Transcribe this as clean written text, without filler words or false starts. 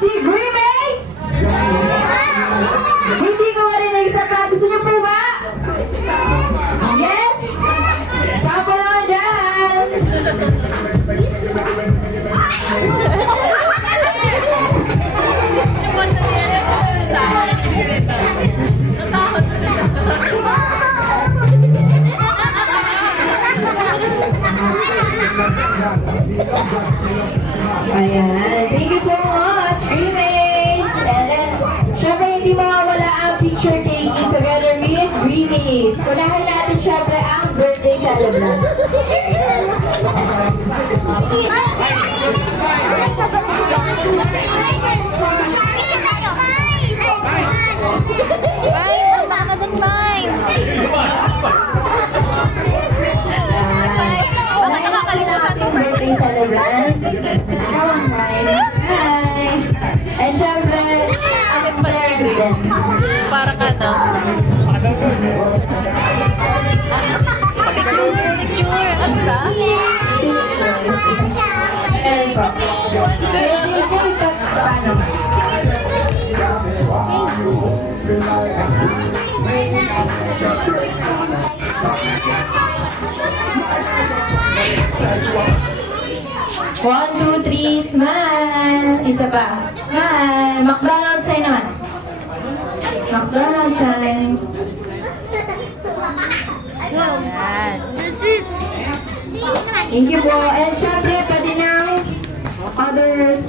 si Grimace! Hindi ko marinig sa pa. Gusto niyo po ba? Yes! Sample naman dyan! Ayan. Thank you so much, Grimace! And then, syempre hindi mawawala ang picture taking together with Grimace. Unahin natin syempre ang birthday celebrant. Birthday celebrant. Hi! And syempre, ang president. Para ka na. Picture. Ano ba? And po. JJ, paano? One, two, three, smile. Isa pa. Smile. McDonald's sign naman. McDonald's sign. That's it. Thank you po. And syempre, pwede ng other